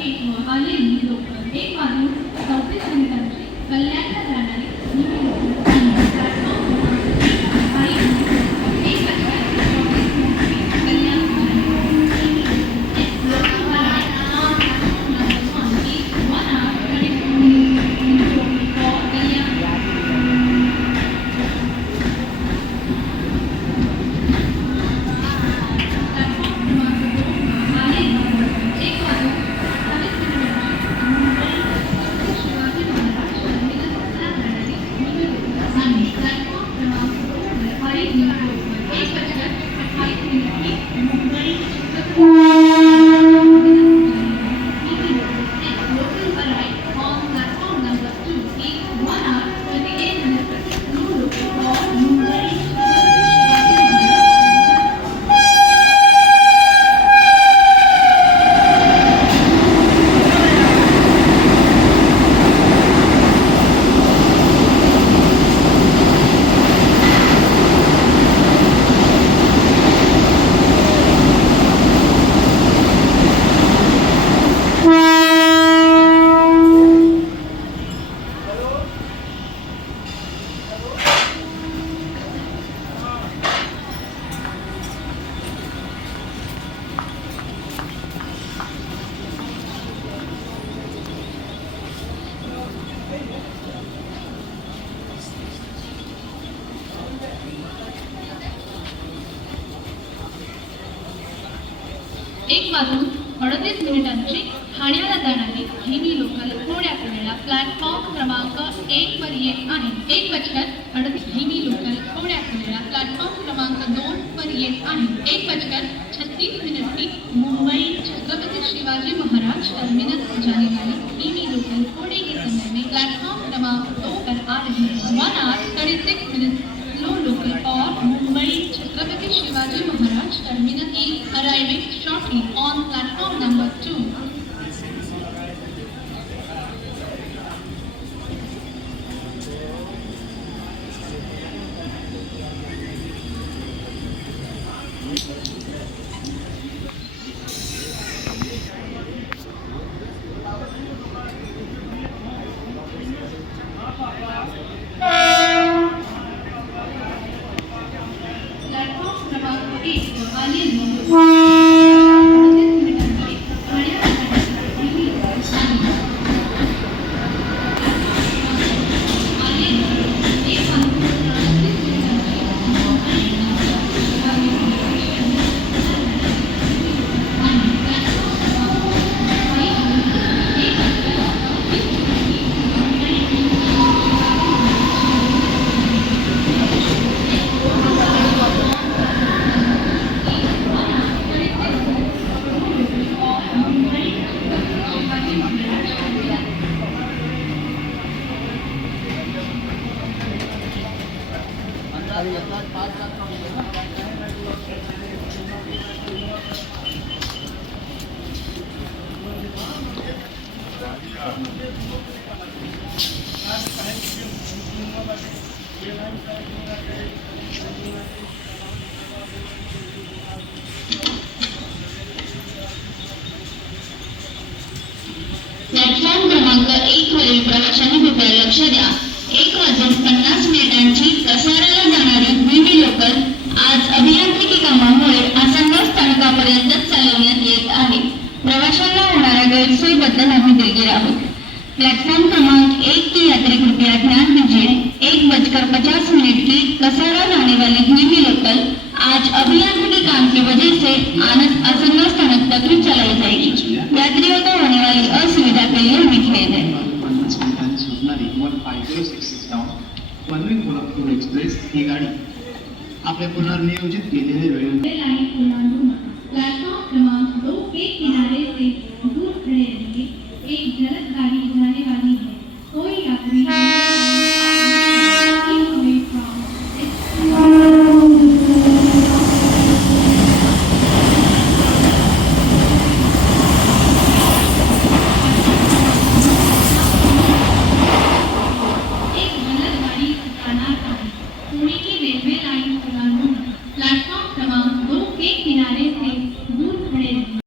1 वर आलेली लोकल 1 वाजून 34 मिनिटांची कल्याणला जाणारी निळी लोकल आणि प्लॅटफॉर्म क्रमांक 1 वर आलेली 1 वाजता 24 मिनिटांची कल्याण एक वाजून 38 मिनिटांची ठाण्याला जाणारी हिमी लोकल थोड्या वेळेला प्लॅटफॉर्म क्रमांक 1 वर येत आहे. 1:38 हिमी लोकल थोड्या वेळेला प्लॅटफॉर्म क्रमांक 2 वर येत आहे. 1:36 मुंबई छत्रपती शिवाजी महाराज टर्मिनस जाने वाली हिमी लोकल थोड़े ही समय में प्लॅटफॉर्म क्रमांक 2 पर आ रही है. 1 hour 36 minutes स्लो लोकल और Mumbai Chhatrapati Shivaji Maharaj terminus is arriving shortly on platform number 2. Platform क्रमांक 1 वरील प्रवाशांनी कृपया लक्ष द्या. 1:50 कसाऱ्याला जाणारी हिमी लोकल आज अभियांत्रिकी कामामुळे आसन्न स्थानकापर्यंत चालवण्यात येत आहे. प्रवाशांना होणाऱ्या गैरसोयीबद्दल आम्ही दिलगीर आहोत. प्लेटफॉर्म क्रमांक 1 की यात्री कृपया ध्यान दीजिए. 1:50 की कसारा जाने वाली हिमी लोकल आज अभियांत्रिकी काम की वजह से आसन्न स्थानक तक ही चलाई जाएगी. यात्रियों को होने वाली असुविधा के लिए हमें खेद है. पनवेल कोल्हापूर एक्सप्रेस ही गाडी आपल्या पुनर्नियोजित केलेले प्लेटफॉर्म क्रमांक 2 के किनारे से दूर खड़े रहिए. एक जलद गाड़ी जाने वाली है. कोई यात्री पुणे